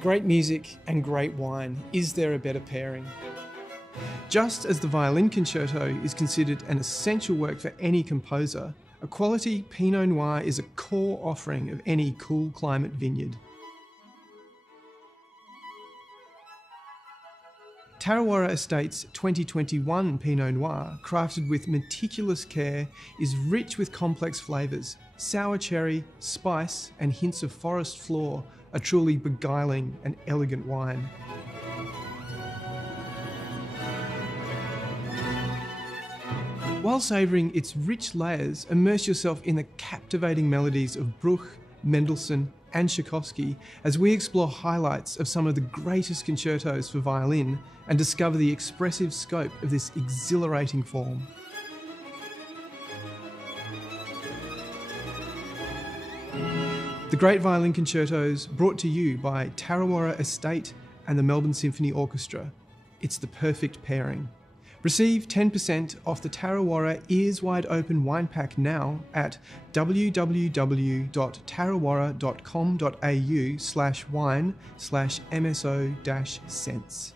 Great music and great wine. Is there a better pairing? Just as the Violin Concerto is considered an essential work for any composer, a quality Pinot Noir is a core offering of any cool climate vineyard. TarraWarra Estate's 2021 Pinot Noir, crafted with meticulous care, is rich with complex flavours. Sour cherry, spice and hints of forest floor, a truly beguiling and elegant wine. While savouring its rich layers, immerse yourself in the captivating melodies of Bruch, Mendelssohn and Tchaikovsky as we explore highlights of some of the greatest concertos for violin and discover the expressive scope of this exhilarating form. The Great Violin Concertos, brought to you by TarraWarra Estate and the Melbourne Symphony Orchestra. It's the perfect pairing. Receive 10% off the TarraWarra Ears Wide Open wine pack now at www.tarrawarra.com.au/wine/MSO-cents.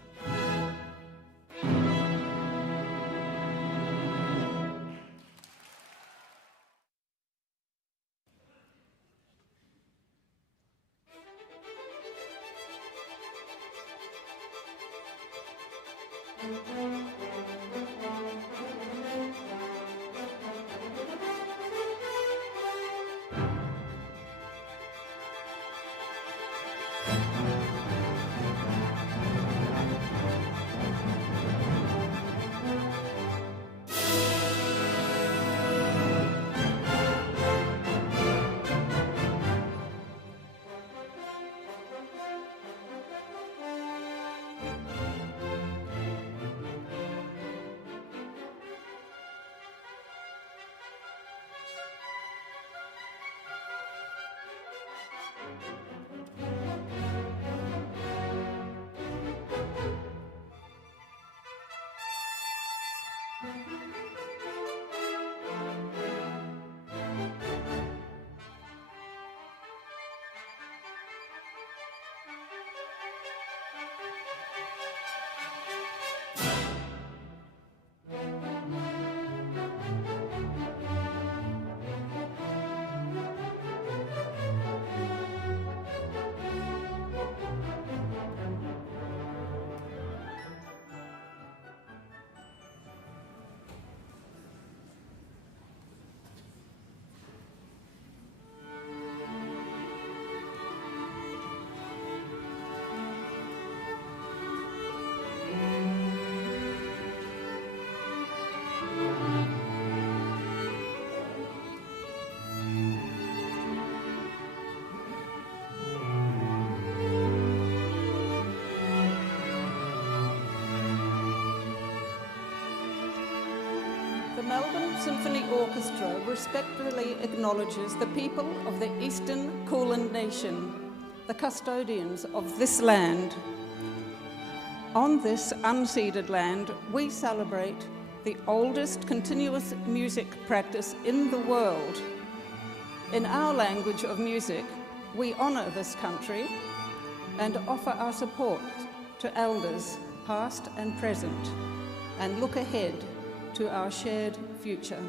The Melbourne Symphony Orchestra respectfully acknowledges the people of the Eastern Kulin Nation, the custodians of this land. On this unceded land, we celebrate the oldest continuous music practice in the world. In our language of music, we honour this country and offer our support to elders, past and present, and look ahead to our shared future.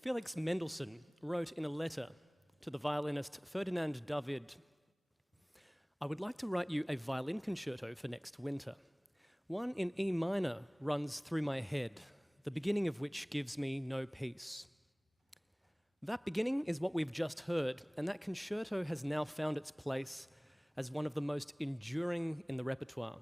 Felix Mendelssohn wrote in a letter to the violinist Ferdinand David, "I would like to write you a violin concerto for next winter. One in E minor runs through my head, the beginning of which gives me no peace." That beginning is what we've just heard, and that concerto has now found its place as one of the most enduring in the repertoire.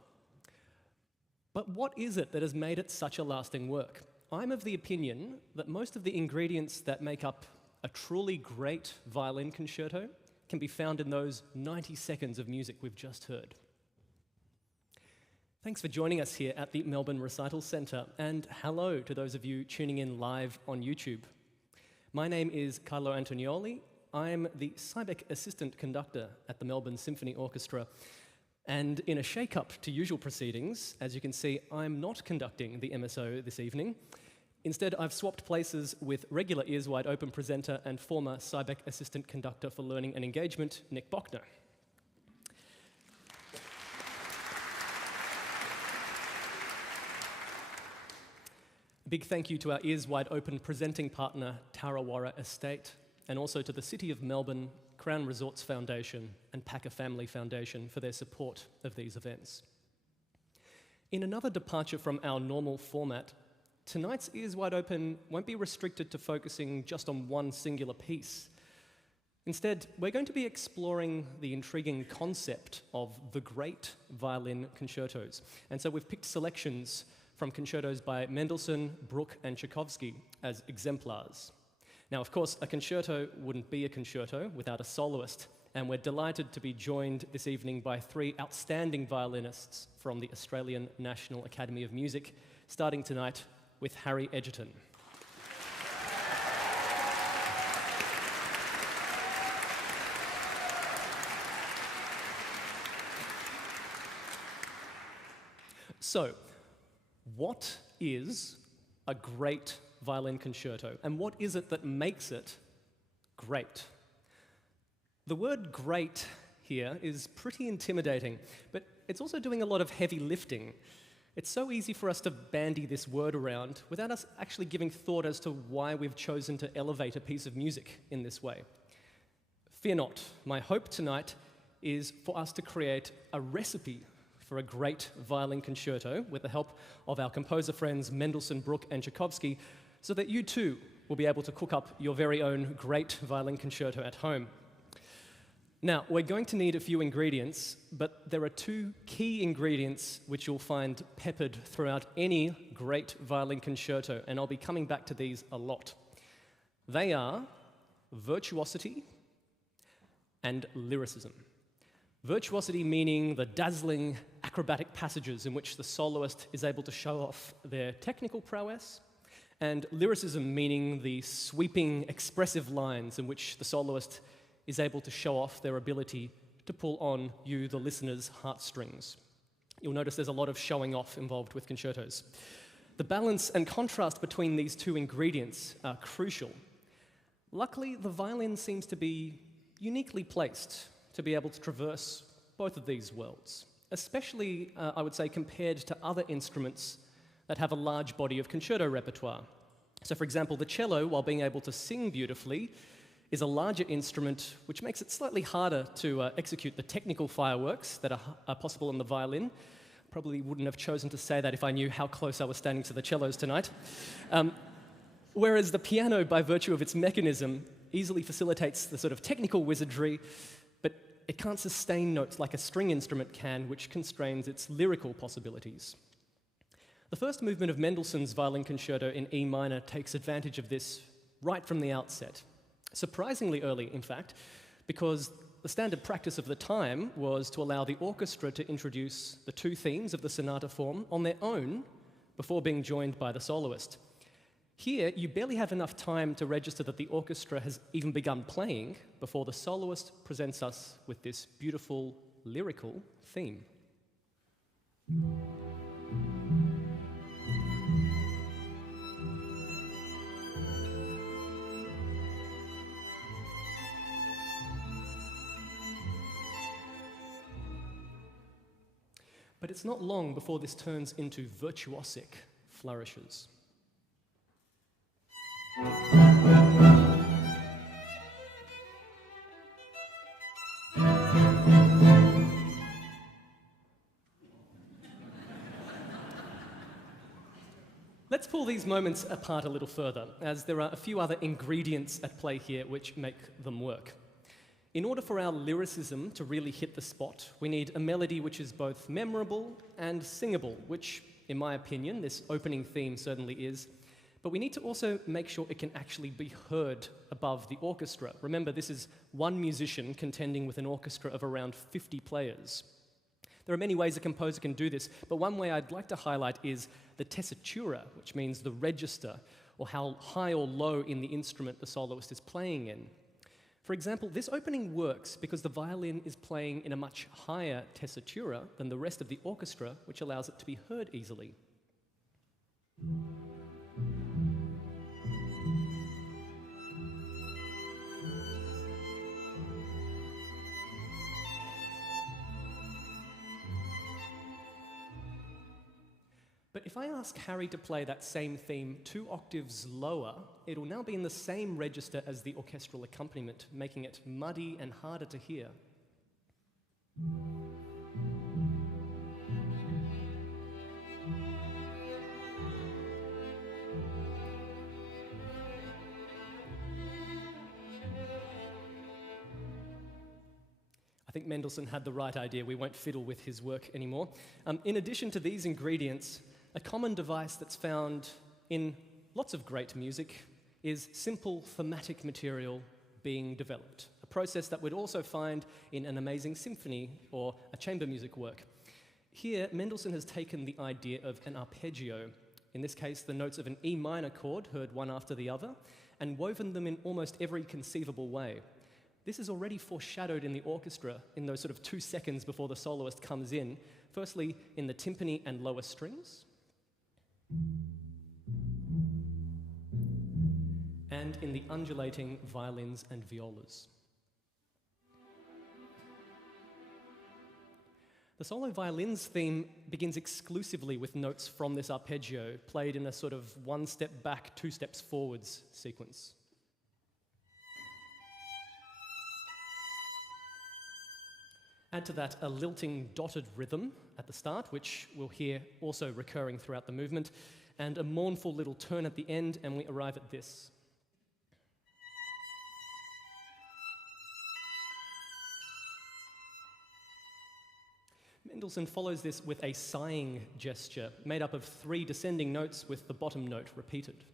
But what is it that has made it such a lasting work? I'm of the opinion that most of the ingredients that make up a truly great violin concerto can be found in those 90 seconds of music we've just heard. Thanks for joining us here at the Melbourne Recital Centre, and hello to those of you tuning in live on YouTube. My name is Carlo Antonioli. I'm the Sybek Assistant Conductor at the Melbourne Symphony Orchestra. And in a shake-up to usual proceedings, as you can see, I'm not conducting the MSO this evening. Instead, I've swapped places with regular Ears Wide Open presenter and former Sybek Assistant Conductor for Learning and Engagement, Nick Bochner. A big thank you to our Ears Wide Open presenting partner, TarraWarra Estate, and also to the City of Melbourne, Crown Resorts Foundation, and Packer Family Foundation for their support of these events. In another departure from our normal format, tonight's Ears Wide Open won't be restricted to focusing just on one singular piece. Instead, we're going to be exploring the intriguing concept of the great violin concertos. And so we've picked selections from concertos by Mendelssohn, Bruch, and Tchaikovsky as exemplars. Now, of course, a concerto wouldn't be a concerto without a soloist, and we're delighted to be joined this evening by three outstanding violinists from the Australian National Academy of Music, starting tonight with Harry Egerton. So, what is a great violin concerto, and what is it that makes it great? The word great here is pretty intimidating, but it's also doing a lot of heavy lifting. It's so easy for us to bandy this word around without us actually giving thought as to why we've chosen to elevate a piece of music in this way. Fear not, my hope tonight is for us to create a recipe for a great violin concerto with the help of our composer friends Mendelssohn, Bruch, and Tchaikovsky, so that you too will be able to cook up your very own great violin concerto at home. Now, we're going to need a few ingredients, but there are two key ingredients which you'll find peppered throughout any great violin concerto, and I'll be coming back to these a lot. They are virtuosity and lyricism. Virtuosity meaning the dazzling acrobatic passages in which the soloist is able to show off their technical prowess, and lyricism meaning the sweeping, expressive lines in which the soloist is able to show off their ability to pull on you, the listener's heartstrings. You'll notice there's a lot of showing off involved with concertos. The balance and contrast between these two ingredients are crucial. Luckily, the violin seems to be uniquely placed to be able to traverse both of these worlds, especially, I would say, compared to other instruments that have a large body of concerto repertoire. So, for example, the cello, while being able to sing beautifully, is a larger instrument, which makes it slightly harder to execute the technical fireworks that are possible in the violin. Probably wouldn't have chosen to say that if I knew how close I was standing to the cellos tonight. Whereas the piano, by virtue of its mechanism, easily facilitates the sort of technical wizardry, but it can't sustain notes like a string instrument can, which constrains its lyrical possibilities. The first movement of Mendelssohn's Violin Concerto in E minor takes advantage of this right from the outset. Surprisingly early, in fact, because the standard practice of the time was to allow the orchestra to introduce the two themes of the sonata form on their own before being joined by the soloist. Here, you barely have enough time to register that the orchestra has even begun playing before the soloist presents us with this beautiful lyrical theme. But it's not long before this turns into virtuosic flourishes. Let's pull these moments apart a little further, as there are a few other ingredients at play here which make them work. In order for our lyricism to really hit the spot, we need a melody which is both memorable and singable, which, in my opinion, this opening theme certainly is. But we need to also make sure it can actually be heard above the orchestra. Remember, this is one musician contending with an orchestra of around 50 players. There are many ways a composer can do this, but one way I'd like to highlight is the tessitura, which means the register, or how high or low in the instrument the soloist is playing in. For example, this opening works because the violin is playing in a much higher tessitura than the rest of the orchestra, which allows it to be heard easily. But But if I ask Harry to play that same theme 2 octaves lower, it'll now be in the same register as the orchestral accompaniment, making it muddy and harder to hear. I think Mendelssohn had the right idea. We won't fiddle with his work anymore. In addition to these ingredients, a common device that's found in lots of great music is simple thematic material being developed, a process that we'd also find in an amazing symphony or a chamber music work. Here, Mendelssohn has taken the idea of an arpeggio, in this case the notes of an E minor chord heard one after the other, and woven them in almost every conceivable way. This is already foreshadowed in the orchestra in those sort of 2 seconds before the soloist comes in, firstly in the timpani and lower strings, and in the undulating violins and violas. The solo violins theme begins exclusively with notes from this arpeggio, played in a sort of 1 step back, 2 steps forwards sequence. Add to that a lilting dotted rhythm at the start, which we'll hear also recurring throughout the movement, and a mournful little turn at the end, and we arrive at this. Mendelssohn follows this with a sighing gesture, made up of 3 descending notes with the bottom note repeated.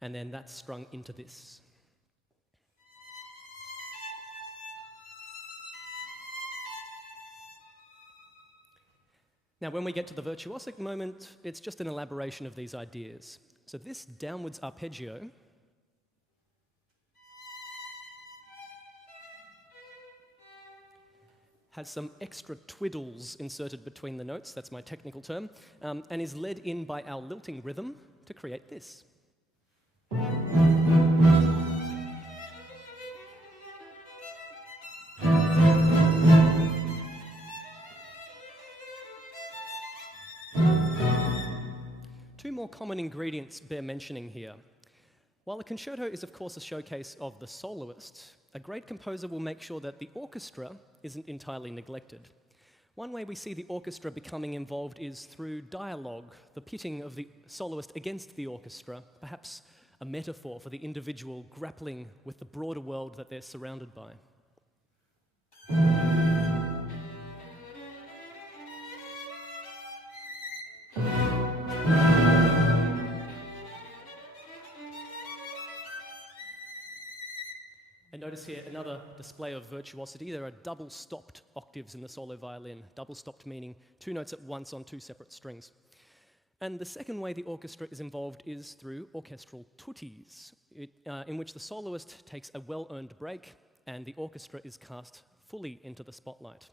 And then that's strung into this. Now, when we get to the virtuosic moment, it's just an elaboration of these ideas. So this downwards arpeggio has some extra twiddles inserted between the notes, that's my technical term, and is led in by our lilting rhythm to create this. Two more common ingredients bear mentioning here. While the concerto is of course a showcase of the soloist, a great composer will make sure that the orchestra isn't entirely neglected. One way we see the orchestra becoming involved is through dialogue, the pitting of the soloist against the orchestra, perhaps a metaphor for the individual grappling with the broader world that they're surrounded by. And notice here another display of virtuosity. There are double-stopped octaves in the solo violin. Double-stopped meaning 2 notes at once on 2 separate strings. And the second way the orchestra is involved is through orchestral tuttis, in which the soloist takes a well-earned break and the orchestra is cast fully into the spotlight.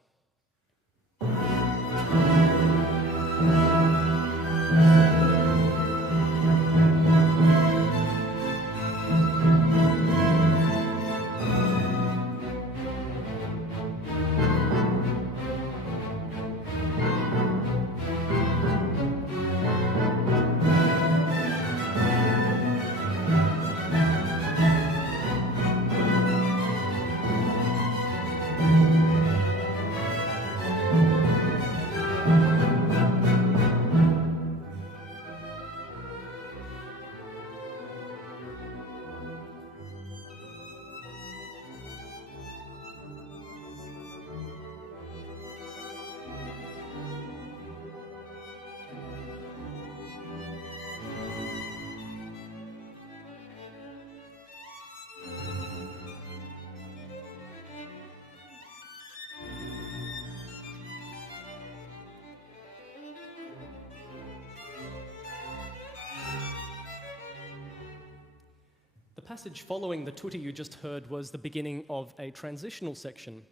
The passage following the tutti you just heard was the beginning of a transitional section.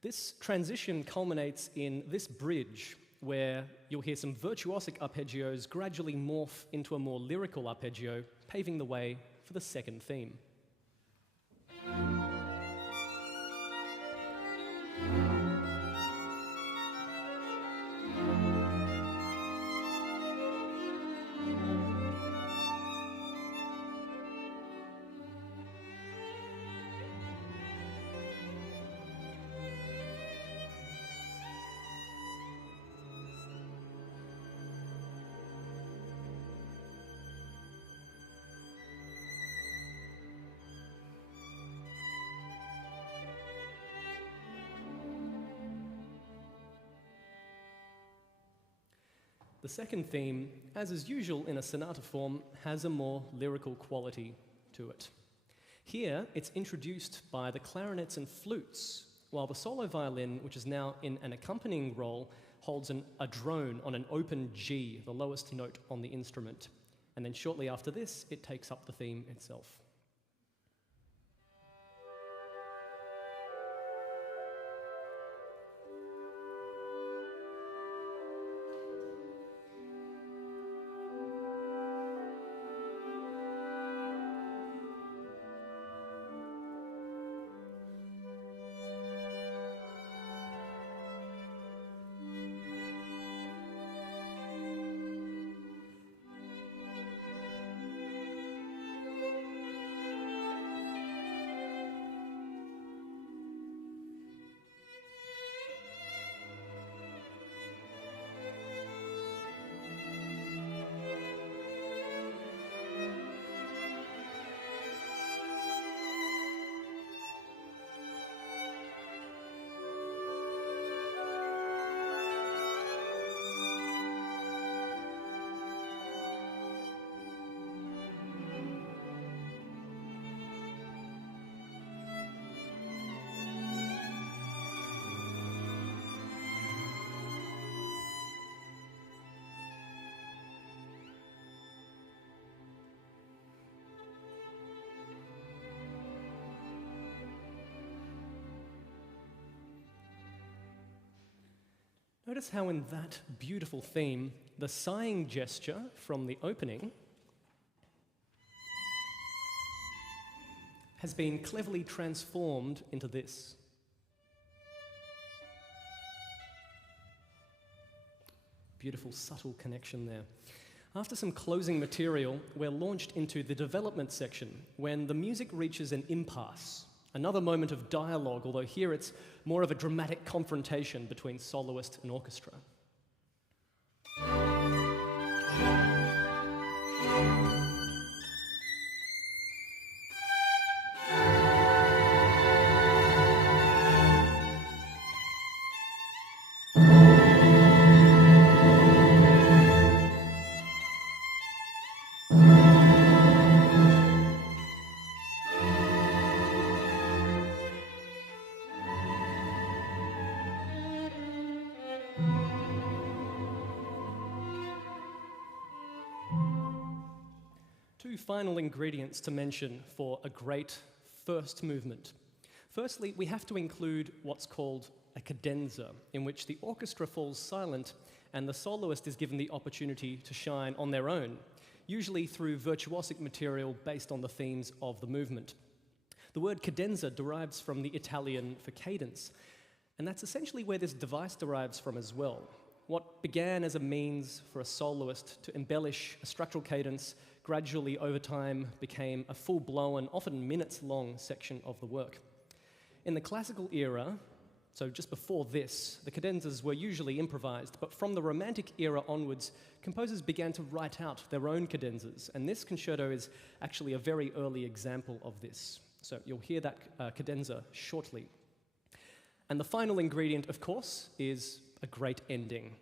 This transition culminates in this bridge, where you'll hear some virtuosic arpeggios gradually morph into a more lyrical arpeggio, paving the way for the second theme. second theme, as is usual in a sonata form, has a more lyrical quality to it. Here, it's introduced by the clarinets and flutes, while the solo violin, which is now in an accompanying role, holds a drone on an open G, the lowest note on the instrument. And then shortly after this, it takes up the theme itself. Notice how in that beautiful theme, the sighing gesture from the opening has been cleverly transformed into this. Beautiful, subtle connection there. After some closing material, we're launched into the development section when the music reaches an impasse. Another moment of dialogue, although here it's more of a dramatic confrontation between soloist and orchestra. Two final ingredients to mention for a great first movement. Firstly, we have to include what's called a cadenza, in which the orchestra falls silent and the soloist is given the opportunity to shine on their own, usually through virtuosic material based on the themes of the movement. The word cadenza derives from the Italian for cadence, and that's essentially where this device derives from as well. What began as a means for a soloist to embellish a structural cadence gradually over time became a full-blown, often minutes-long section of the work. In the classical era, so just before this, the cadenzas were usually improvised, but from the Romantic era onwards, composers began to write out their own cadenzas, and this concerto is actually a very early example of this. So you'll hear that cadenza shortly. And the final ingredient, of course, is a great ending.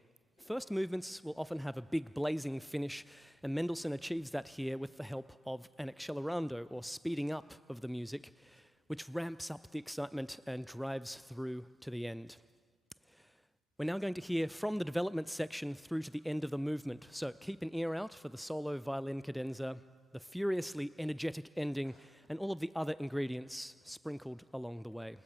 First movements will often have a big blazing finish, and Mendelssohn achieves that here with the help of an accelerando, or speeding up of the music, which ramps up the excitement and drives through to the end. We're now going to hear from the development section through to the end of the movement, so keep an ear out for the solo violin cadenza, the furiously energetic ending, and all of the other ingredients sprinkled along the way.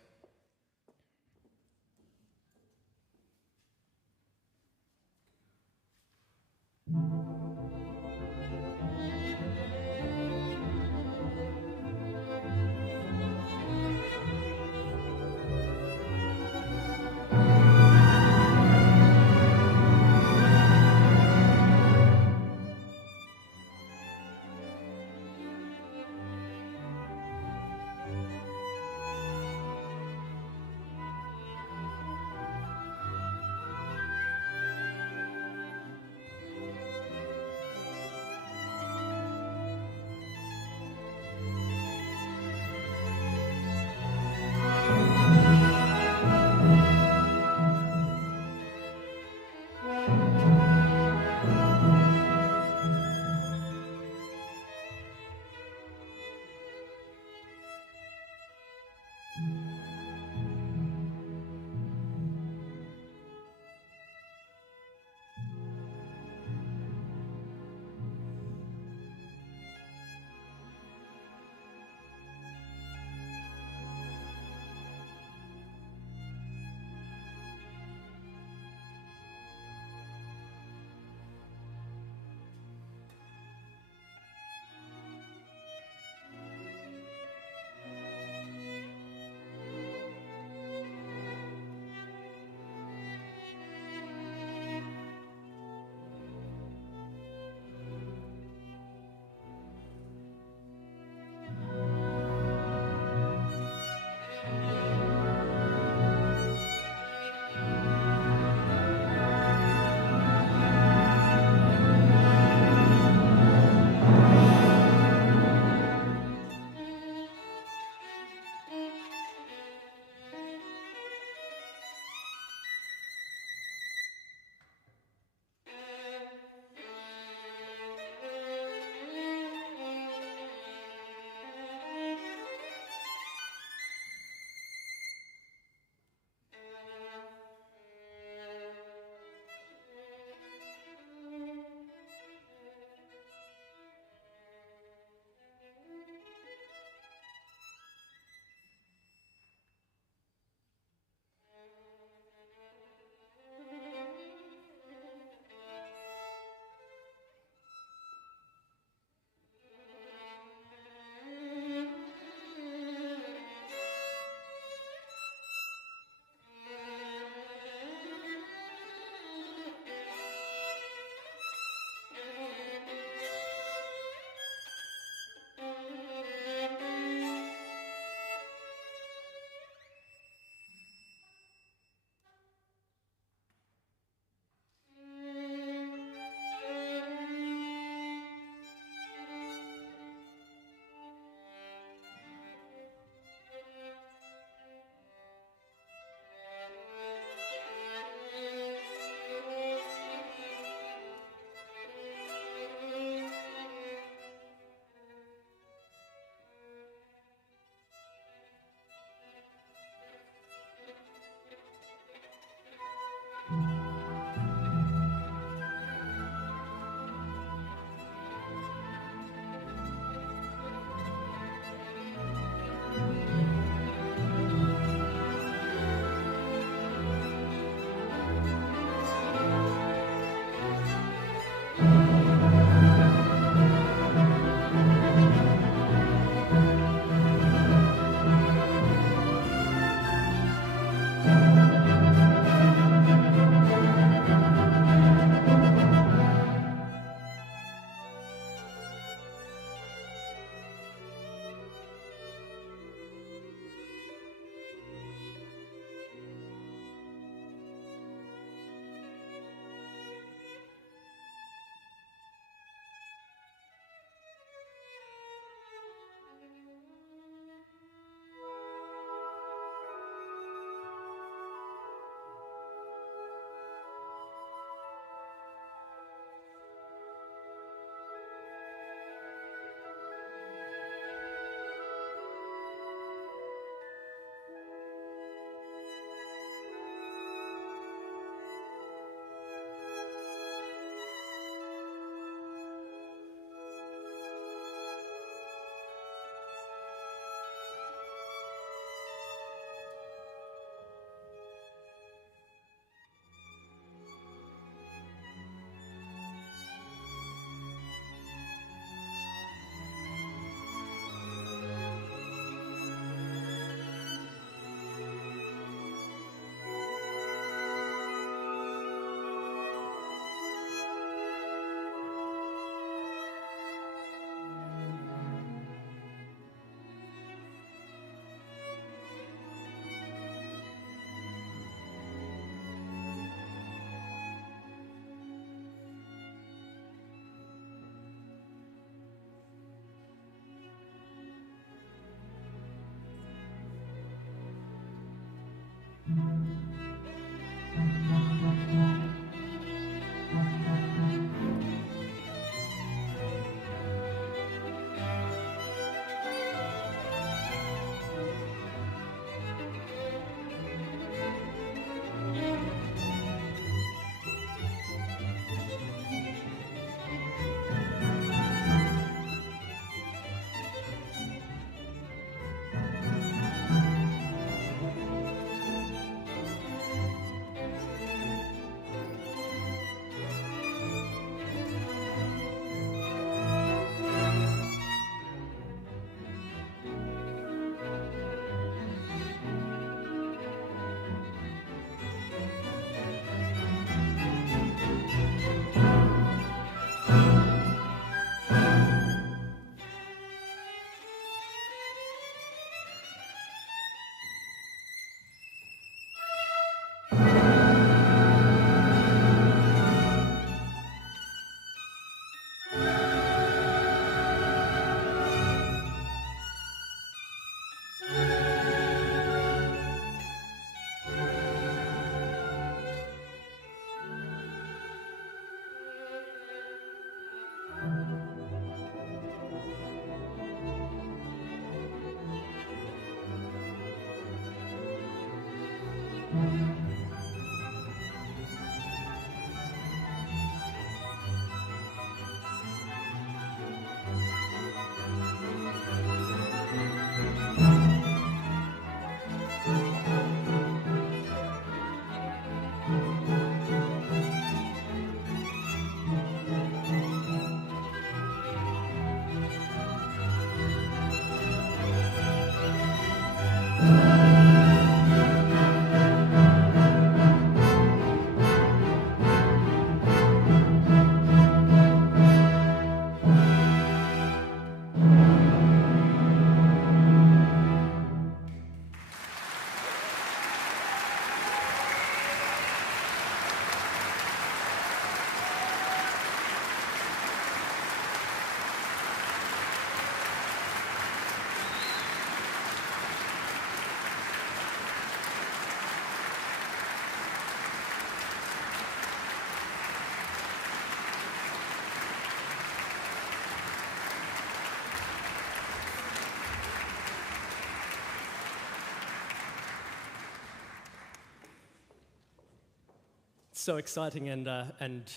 So exciting and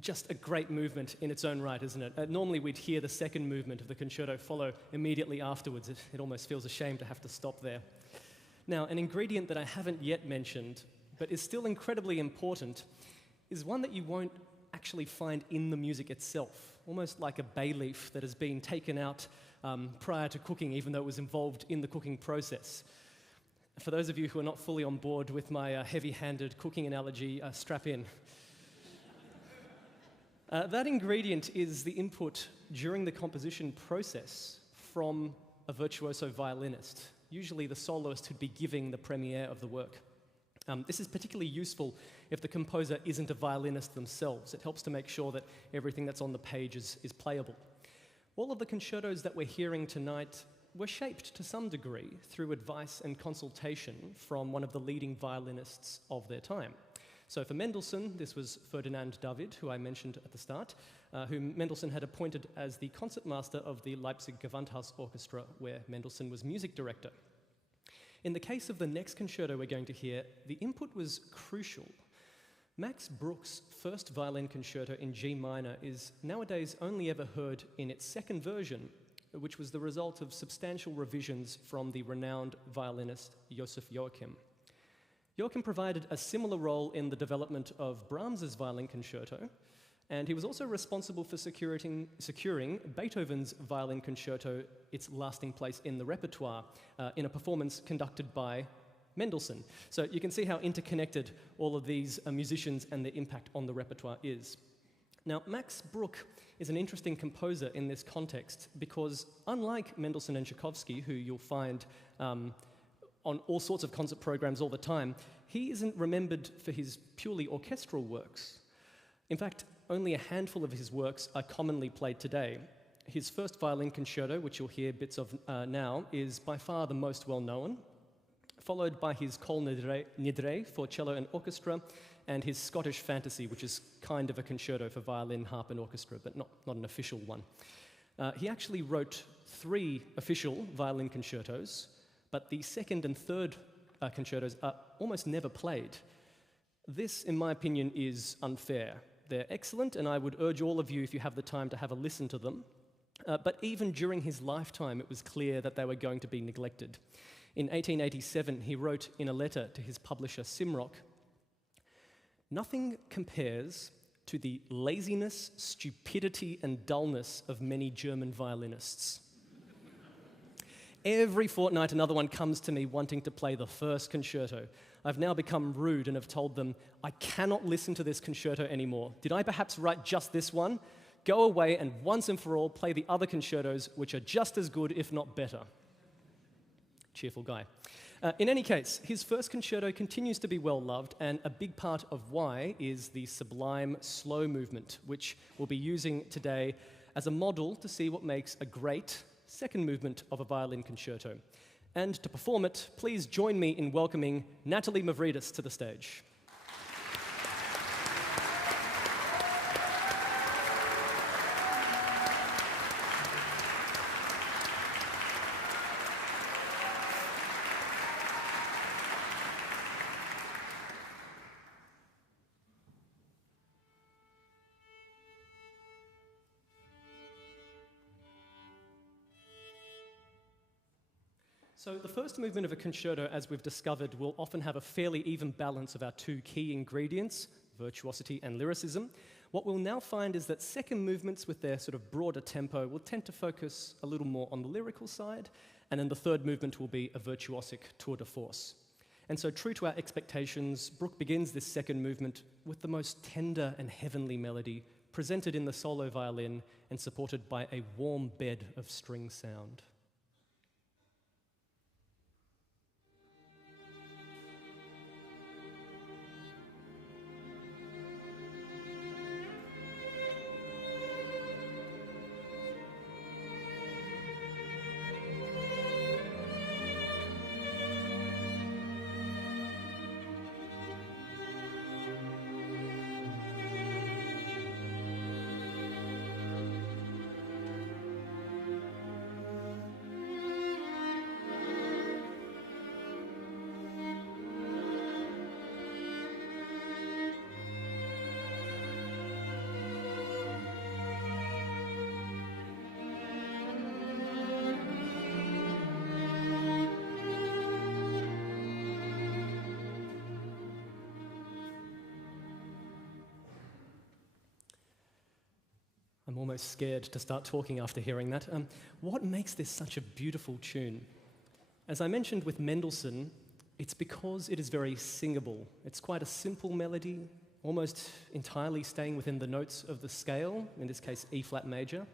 just a great movement in its own right, isn't it? Normally we'd hear the second movement of the concerto follow immediately afterwards. It almost feels a shame to have to stop there. Now, an ingredient that I haven't yet mentioned, but is still incredibly important, is one that you won't actually find in the music itself, almost like a bay leaf that has been taken out prior to cooking, even though it was involved in the cooking process. For those of you who are not fully on board with my heavy-handed cooking analogy, strap in. That ingredient is the input during the composition process from a virtuoso violinist, usually the soloist who'd be giving the premiere of the work. This is particularly useful if the composer isn't a violinist themselves. It helps to make sure that everything that's on the page is playable. All of the concertos that we're hearing tonight were shaped to some degree through advice and consultation from one of the leading violinists of their time. So for Mendelssohn, this was Ferdinand David, who I mentioned at the start, whom Mendelssohn had appointed as the concertmaster of the Leipzig Gewandhaus Orchestra, where Mendelssohn was music director. In the case of the next concerto we're going to hear, the input was crucial. Max Bruch's first violin concerto in G minor is nowadays only ever heard in its second version, which was the result of substantial revisions from the renowned violinist Joseph Joachim. Joachim provided a similar role in the development of Brahms's violin concerto, and he was also responsible for securing Beethoven's violin concerto its lasting place in the repertoire in a performance conducted by Mendelssohn. So you can see how interconnected all of these musicians and their impact on the repertoire is. Now, Max Bruch is an interesting composer in this context because, unlike Mendelssohn and Tchaikovsky, who you'll find on all sorts of concert programs all the time, he isn't remembered for his purely orchestral works. In fact, only a handful of his works are commonly played today. His first violin concerto, which you'll hear bits of now, is by far the most well-known, followed by his Kol Nidre for cello and orchestra, and his Scottish Fantasy, which is kind of a concerto for violin, harp, and orchestra, but not an official one. He actually wrote 3 official violin concertos, but the second and third concertos are almost never played. This, in my opinion, is unfair. They're excellent, and I would urge all of you, if you have the time, to have a listen to them. But even during his lifetime, it was clear that they were going to be neglected. In 1887, he wrote in a letter to his publisher, Simrock, "Nothing compares to the laziness, stupidity, and dullness of many German violinists. Every fortnight, another one comes to me wanting to play the first concerto. I've now become rude and have told them, I cannot listen to this concerto anymore. Did I perhaps write just this one? Go away and once and for all play the other concertos, which are just as good, if not better." Cheerful guy. In any case, his first concerto continues to be well loved, and a big part of why is the sublime slow movement, which we'll be using today as a model to see what makes a great second movement of a violin concerto. And to perform it, please join me in welcoming Natalie Mavridis to the stage. So the first movement of a concerto, as we've discovered, will often have a fairly even balance of our two key ingredients, virtuosity and lyricism. What we'll now find is that second movements with their sort of broader tempo will tend to focus a little more on the lyrical side, and then the third movement will be a virtuosic tour de force. And so true to our expectations, Bruch begins this second movement with the most tender and heavenly melody, presented in the solo violin and supported by a warm bed of string sound. I'm almost scared to start talking after hearing that. What makes this such a beautiful tune? As I mentioned with Mendelssohn, it's because it is very singable. It's quite a simple melody, almost entirely staying within the notes of the scale, in this case E-flat major,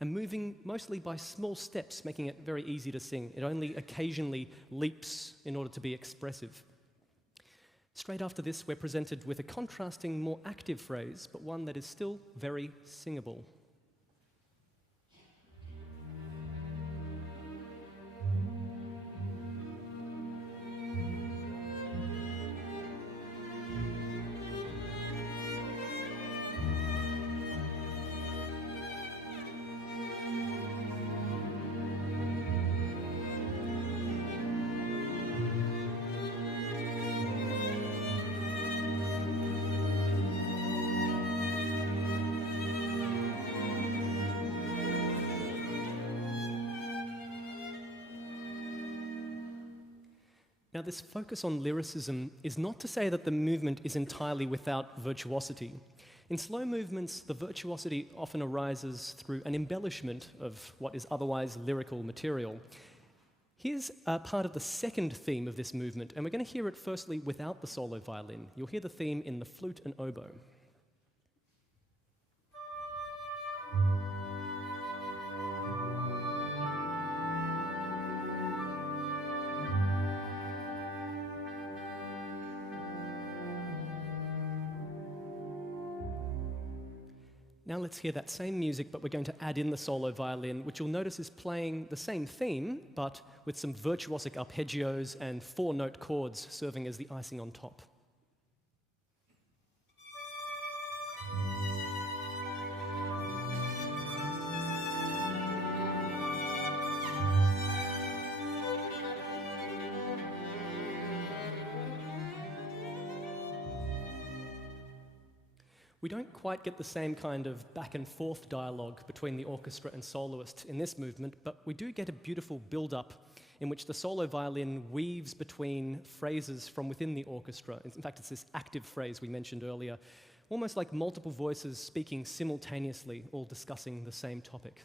and moving mostly by small steps, making it very easy to sing. It only occasionally leaps in order to be expressive. Straight after this, we're presented with a contrasting, more active phrase, but one that is still very singable. Now, this focus on lyricism is not to say that the movement is entirely without virtuosity. In slow movements, the virtuosity often arises through an embellishment of what is otherwise lyrical material. Here's part of the second theme of this movement, and we're going to hear it firstly without the solo violin. You'll hear the theme in the flute and oboe. Now let's hear that same music, but we're going to add in the solo violin, which you'll notice is playing the same theme, but with some virtuosic arpeggios and four-note chords serving as the icing on top. We don't quite get the same kind of back and forth dialogue between the orchestra and soloist in this movement, but we do get a beautiful build-up in which the solo violin weaves between phrases from within the orchestra. In fact, it's this active phrase we mentioned earlier, almost like multiple voices speaking simultaneously, all discussing the same topic.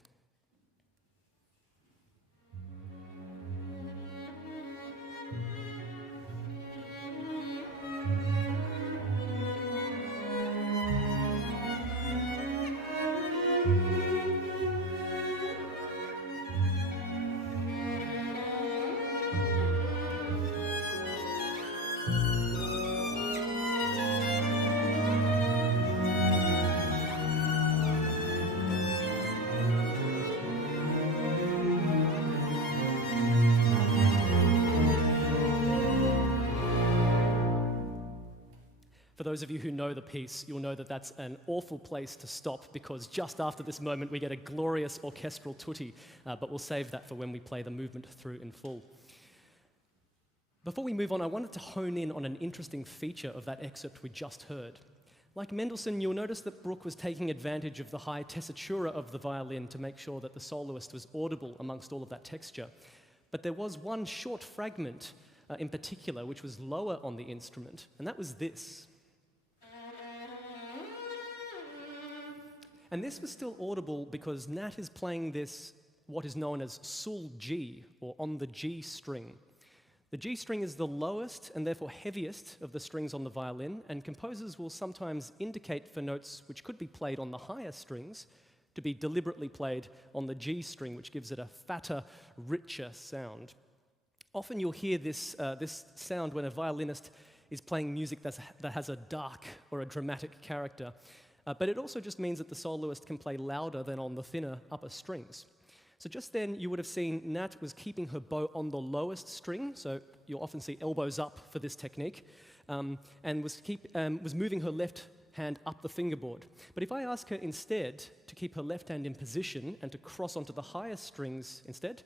For those of you who know the piece, you'll know that that's an awful place to stop, because just after this moment we get a glorious orchestral tutti, but we'll save that for when we play the movement through in full. Before we move on, I wanted to hone in on an interesting feature of that excerpt we just heard. Like Mendelssohn, you'll notice that Bruch was taking advantage of the high tessitura of the violin to make sure that the soloist was audible amongst all of that texture. But there was one short fragment in particular which was lower on the instrument, and that was this. And this was still audible because Nat is playing this, what is known as sul G, or on the G string. The G string is the lowest and therefore heaviest of the strings on the violin, and composers will sometimes indicate for notes which could be played on the higher strings to be deliberately played on the G string, which gives it a fatter, richer sound. Often you'll hear this sound when a violinist is playing music that has a dark or a dramatic character. But it also just means that the soloist can play louder than on the thinner upper strings. So just then you would have seen Nat was keeping her bow on the lowest string, so you'll often see elbows up for this technique, and was moving her left hand up the fingerboard. But if I ask her instead to keep her left hand in position and to cross onto the higher strings instead,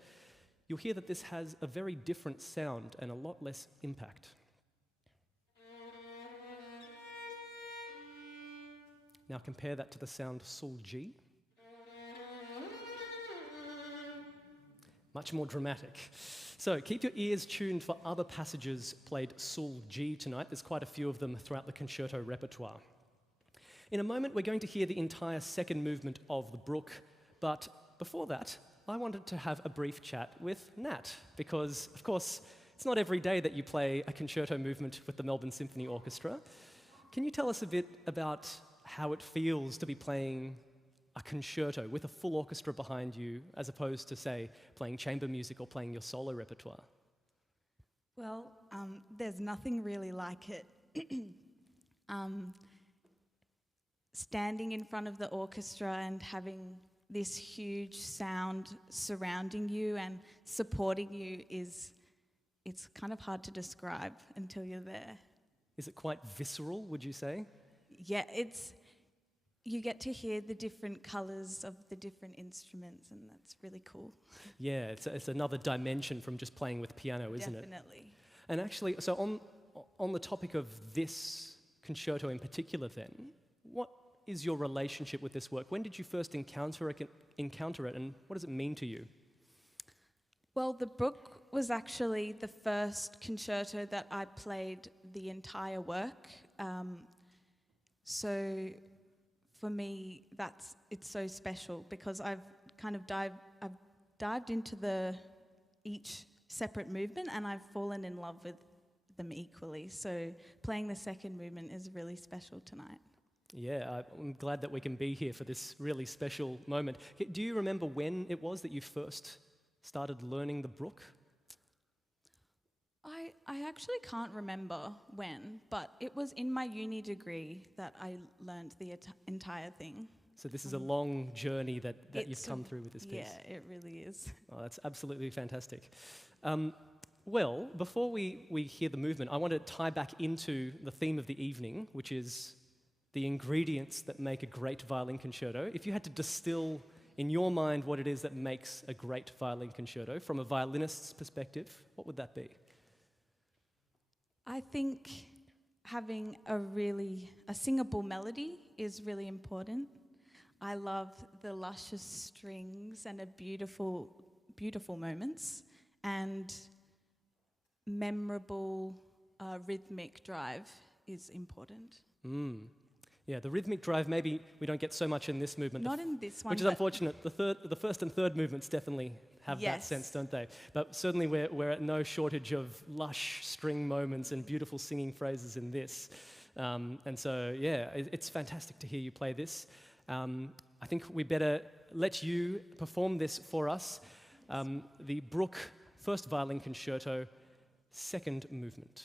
you'll hear that this has a very different sound and a lot less impact. Now compare that to the sound sul G. Much more dramatic. So keep your ears tuned for other passages played sul G tonight. There's quite a few of them throughout the concerto repertoire. In a moment, we're going to hear the entire second movement of the Bruch, but before that, I wanted to have a brief chat with Nat, because, of course, it's not every day that you play a concerto movement with the Melbourne Symphony Orchestra. Can you tell us a bit about how it feels to be playing a concerto with a full orchestra behind you, as opposed to, say, playing chamber music or playing your solo repertoire? Well, there's nothing really like it. Standing in front of the orchestra and having this huge sound surrounding you and supporting you it's kind of hard to describe until you're there. Is it quite visceral, would you say? Yeah, you get to hear the different colours of the different instruments, and that's really cool. Yeah, it's another dimension from just playing with piano, isn't it? Definitely. And actually, so on the topic of this concerto in particular then, what is your relationship with this work? When did you first encounter it, and what does it mean to you? Well, the Bruch was actually the first concerto that I played the entire work. So for me, it's so special because I've dived into each separate movement, and I've fallen in love with them equally. So playing the second movement is really special tonight. Yeah, I'm glad that we can be here for this really special moment. Do you remember when it was that you first started learning the Bruch? I actually can't remember when, but it was in my uni degree that I learned the entire thing. So this is a long journey that you've come through with this piece. Yeah, it really is. Oh, that's absolutely fantastic. Well, before we hear the movement, I want to tie back into the theme of the evening, which is the ingredients that make a great violin concerto. If you had to distill in your mind what it is that makes a great violin concerto from a violinist's perspective, what would that be? I think having a singable melody is really important. I love the luscious strings and beautiful moments, and memorable rhythmic drive is important. Yeah, the rhythmic drive, maybe we don't get so much in this movement. Not in this one. Which is unfortunate. The first and third movements definitely have that sense, don't they? But certainly we're at no shortage of lush string moments and beautiful singing phrases in this. And so, yeah, it's fantastic to hear you play this. I think we better let you perform this for us. The Bruch First Violin Concerto, second movement.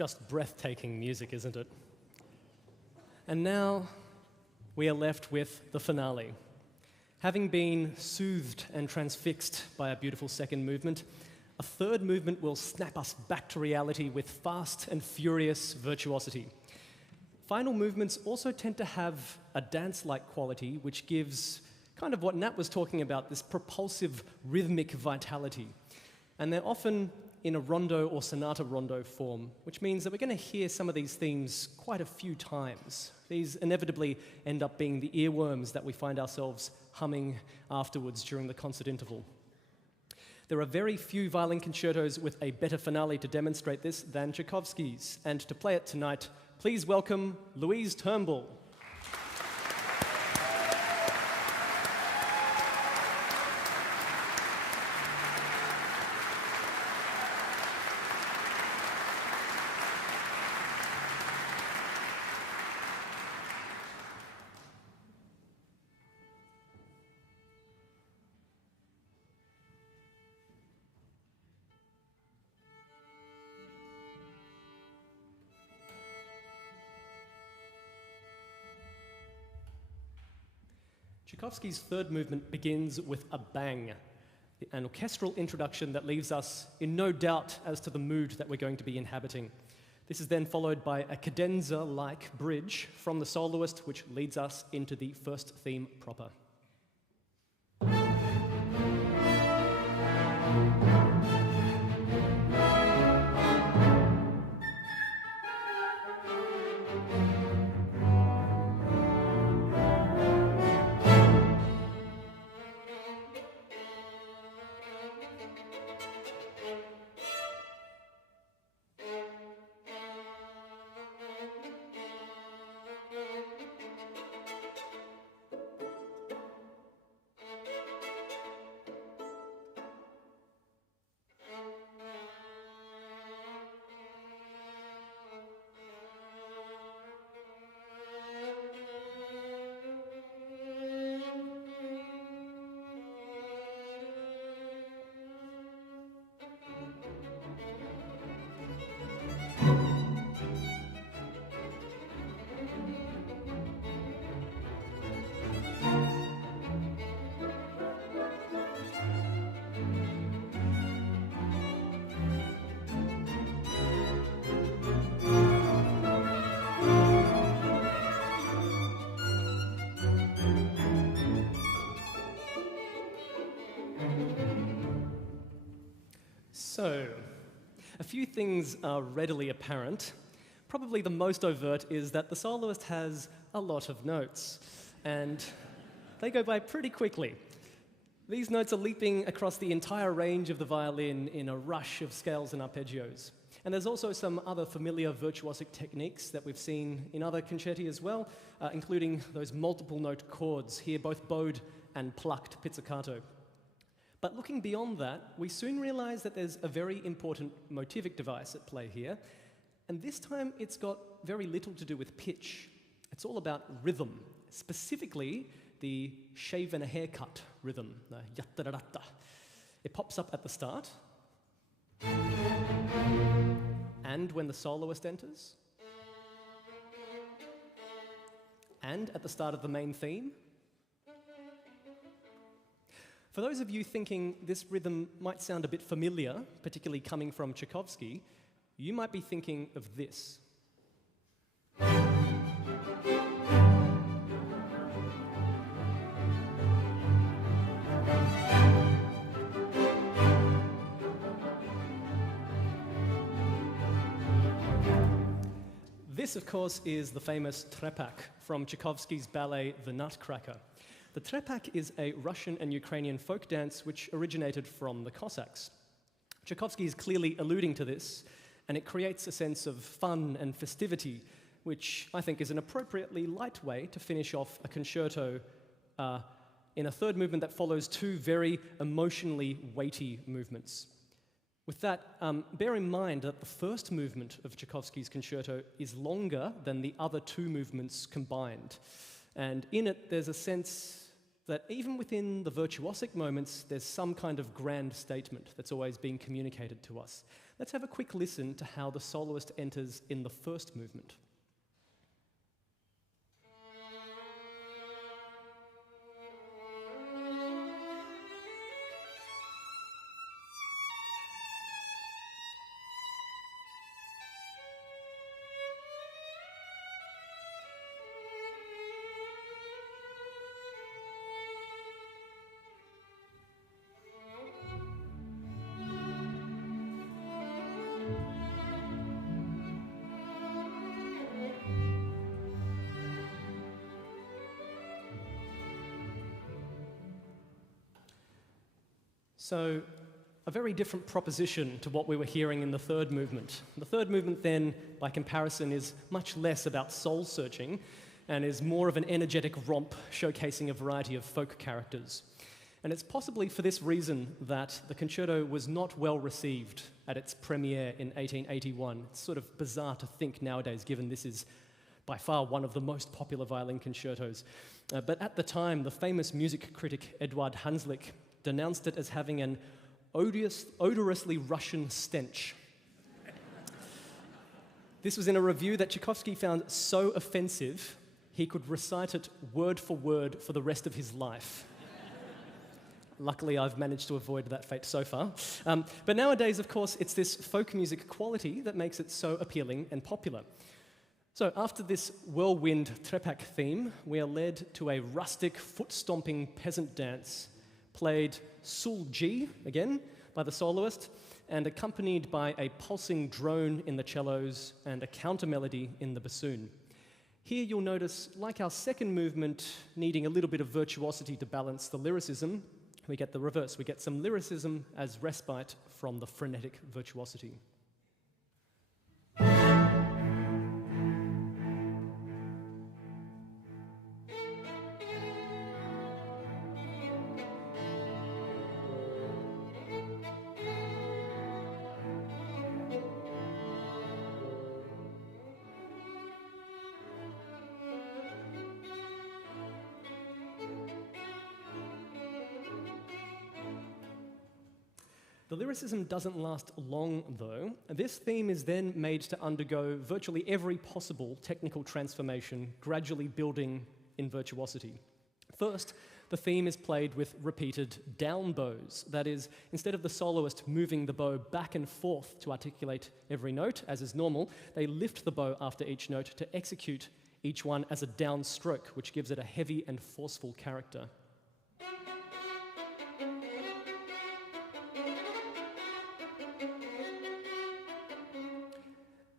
just breathtaking music, isn't it? And now we are left with the finale. Having been soothed and transfixed by a beautiful second movement, a third movement will snap us back to reality with fast and furious virtuosity. Final movements also tend to have a dance-like quality, which gives kind of what Nat was talking about, this propulsive rhythmic vitality. And they're often in a rondo or sonata rondo form, which means that we're going to hear some of these themes quite a few times. These inevitably end up being the earworms that we find ourselves humming afterwards during the concert interval. There are very few violin concertos with a better finale to demonstrate this than Tchaikovsky's, and to play it tonight, please welcome Louise Turnbull. Tchaikovsky's third movement begins with a bang, an orchestral introduction that leaves us in no doubt as to the mood that we're going to be inhabiting. This is then followed by a cadenza-like bridge from the soloist, which leads us into the first theme proper. So, a few things are readily apparent. Probably the most overt is that the soloist has a lot of notes, and they go by pretty quickly. These notes are leaping across the entire range of the violin in a rush of scales and arpeggios. And there's also some other familiar virtuosic techniques that we've seen in other concerti as well, including those multiple note chords, here both bowed and plucked pizzicato. But looking beyond that, we soon realize that there's a very important motivic device at play here, and this time it's got very little to do with pitch. It's all about rhythm, specifically the shave and a haircut rhythm, the yatta-da-da-da. It pops up at the start, and when the soloist enters, and at the start of the main theme. For those of you thinking this rhythm might sound a bit familiar, particularly coming from Tchaikovsky, you might be thinking of this. This, of course, is the famous trepak from Tchaikovsky's ballet The Nutcracker. The trepak is a Russian and Ukrainian folk dance which originated from the Cossacks. Tchaikovsky is clearly alluding to this, and it creates a sense of fun and festivity, which I think is an appropriately light way to finish off a concerto in a third movement that follows two very emotionally weighty movements. With that, bear in mind that the first movement of Tchaikovsky's concerto is longer than the other two movements combined. And in it, there's a sense that even within the virtuosic moments, there's some kind of grand statement that's always being communicated to us. Let's have a quick listen to how the soloist enters in the first movement. So, a very different proposition to what we were hearing in the third movement. The third movement then, by comparison, is much less about soul-searching and is more of an energetic romp showcasing a variety of folk characters. And it's possibly for this reason that the concerto was not well received at its premiere in 1881. It's sort of bizarre to think nowadays, given this is by far one of the most popular violin concertos. But at the time, the famous music critic Eduard Hanslick denounced it as having an odorously Russian stench. This was in a review that Tchaikovsky found so offensive, he could recite it word for the rest of his life. Luckily, I've managed to avoid that fate so far. But nowadays, of course, it's this folk music quality that makes it so appealing and popular. So after this whirlwind trepak theme, we are led to a rustic, foot-stomping peasant dance played sul G, again, by the soloist, and accompanied by a pulsing drone in the cellos and a counter melody in the bassoon. Here you'll notice, like our second movement, needing a little bit of virtuosity to balance the lyricism, we get the reverse. We get some lyricism as respite from the frenetic virtuosity. The lyricism doesn't last long, though. This theme is then made to undergo virtually every possible technical transformation, gradually building in virtuosity. First, the theme is played with repeated down bows. That is, instead of the soloist moving the bow back and forth to articulate every note, as is normal, they lift the bow after each note to execute each one as a down stroke, which gives it a heavy and forceful character.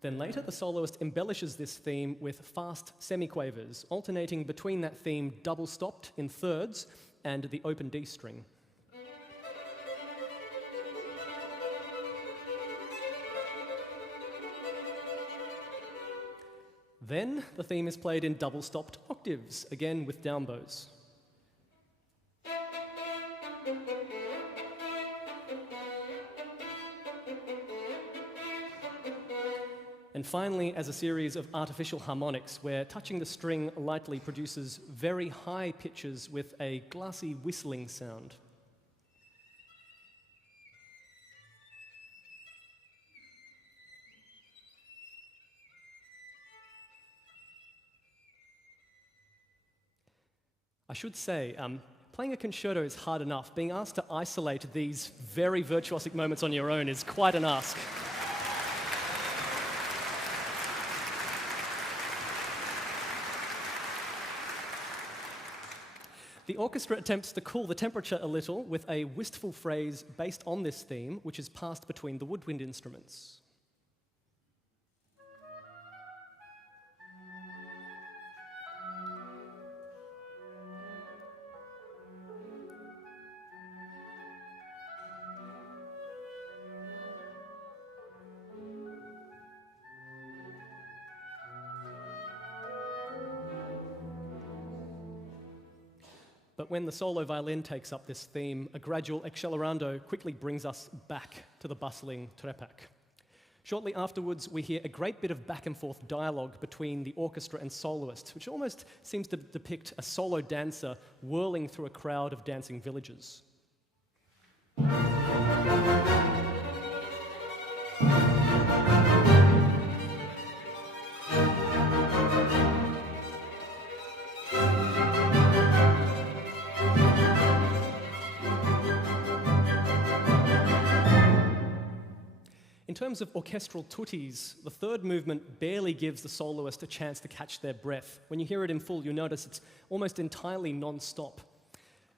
Then later, the soloist embellishes this theme with fast semiquavers, alternating between that theme double-stopped in thirds and the open D string. Then the theme is played in double-stopped octaves, again with down bows. And finally, as a series of artificial harmonics, where touching the string lightly produces very high pitches with a glassy whistling sound. I should say, playing a concerto is hard enough. Being asked to isolate these very virtuosic moments on your own is quite an ask. The orchestra attempts to cool the temperature a little with a wistful phrase based on this theme, which is passed between the woodwind instruments. But when the solo violin takes up this theme, a gradual accelerando quickly brings us back to the bustling trepak. Shortly afterwards, we hear a great bit of back and forth dialogue between the orchestra and soloist, which almost seems to depict a solo dancer whirling through a crowd of dancing villagers. terms of orchestral tuttis, the third movement barely gives the soloist a chance to catch their breath. When you hear it in full, you'll notice it's almost entirely non-stop.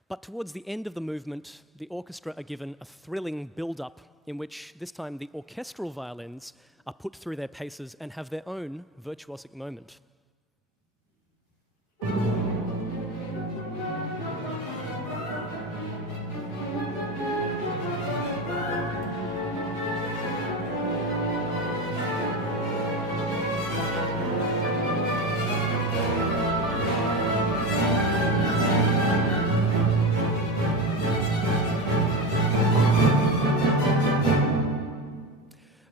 But towards the end of the movement, the orchestra are given a thrilling build-up in which this time the orchestral violins are put through their paces and have their own virtuosic moment.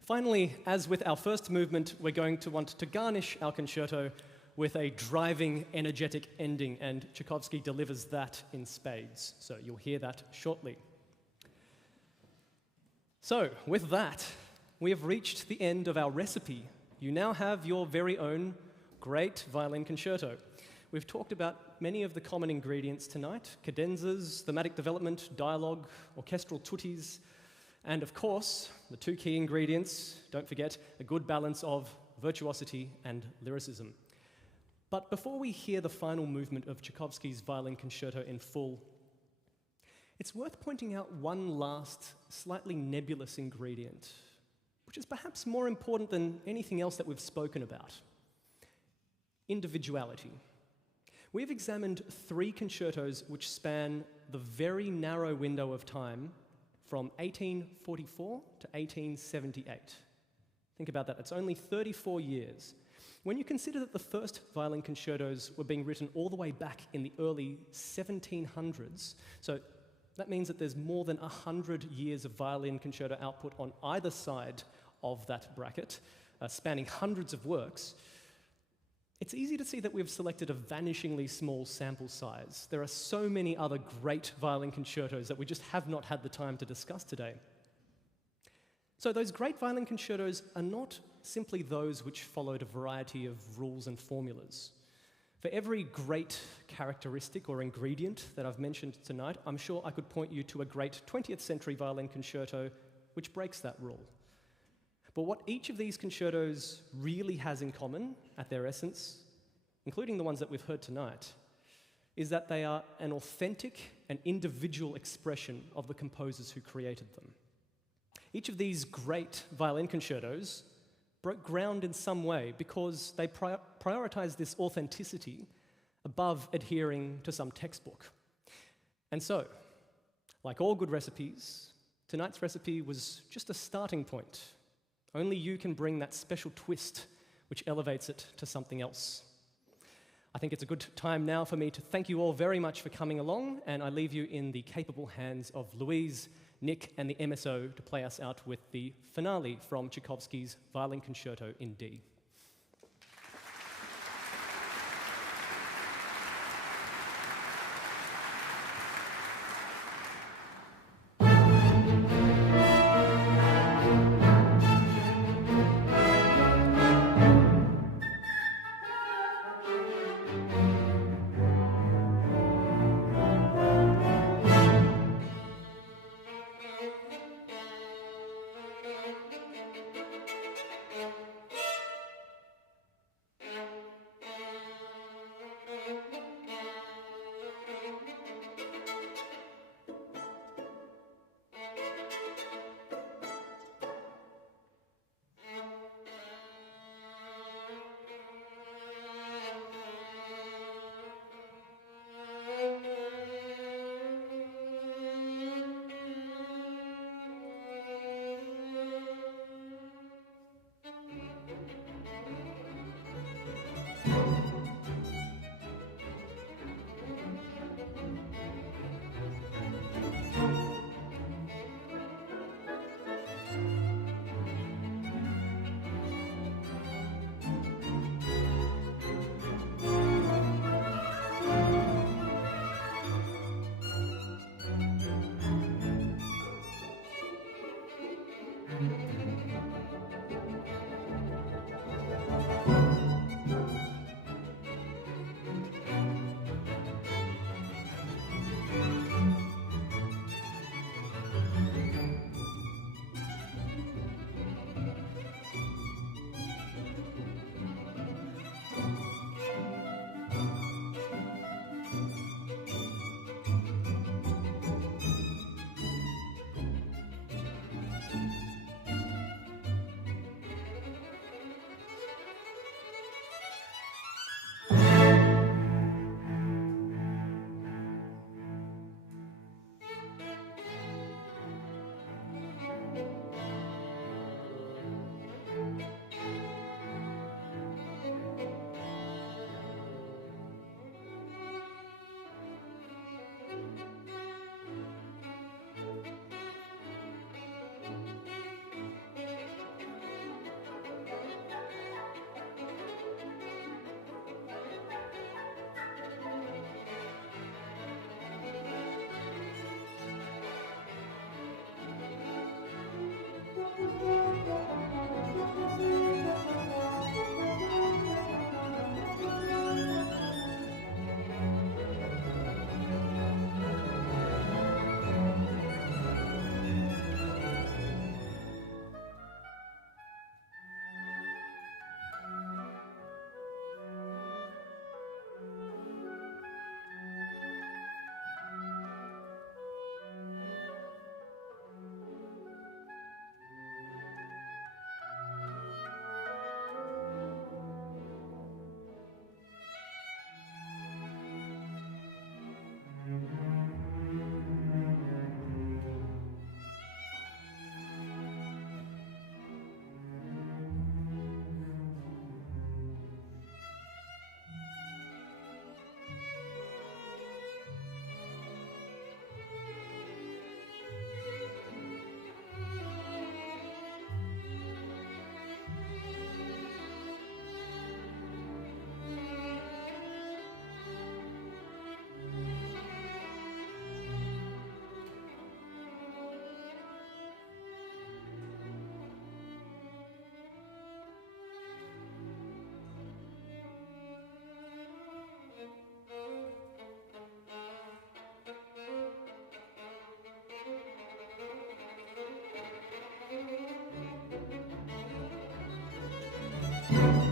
Finally, as with our first movement, we're going to want to garnish our concerto with a driving, energetic ending, and Tchaikovsky delivers that in spades. So you'll hear that shortly. So, with that, we have reached the end of our recipe. You now have your very own great violin concerto. We've talked about many of the common ingredients tonight: cadenzas, thematic development, dialogue, orchestral tuttis, and of course, the two key ingredients, don't forget, a good balance of virtuosity and lyricism. But before we hear the final movement of Tchaikovsky's violin concerto in full, it's worth pointing out one last, slightly nebulous ingredient, which is perhaps more important than anything else that we've spoken about: individuality. We've examined 3 concertos which span the very narrow window of time from 1844 to 1878. Think about that, it's only 34 years. When you consider that the first violin concertos were being written all the way back in the early 1700s, so that means that there's more than 100 years of violin concerto output on either side of that bracket, spanning hundreds of works. It's easy to see that we've selected a vanishingly small sample size. There are so many other great violin concertos that we just have not had the time to discuss today. So those great violin concertos are not simply those which followed a variety of rules and formulas. For every great characteristic or ingredient that I've mentioned tonight, I'm sure I could point you to a great 20th century violin concerto which breaks that rule. But what each of these concertos really has in common, at their essence, including the ones that we've heard tonight, is that they are an authentic and individual expression of the composers who created them. Each of these great violin concertos broke ground in some way because they prioritized this authenticity above adhering to some textbook. And so, like all good recipes, tonight's recipe was just a starting point. Only you can bring that special twist which elevates it to something else. I think it's a good time now for me to thank you all very much for coming along, and I leave you in the capable hands of Louise, Nick, and the MSO to play us out with the finale from Tchaikovsky's Violin Concerto in D. you.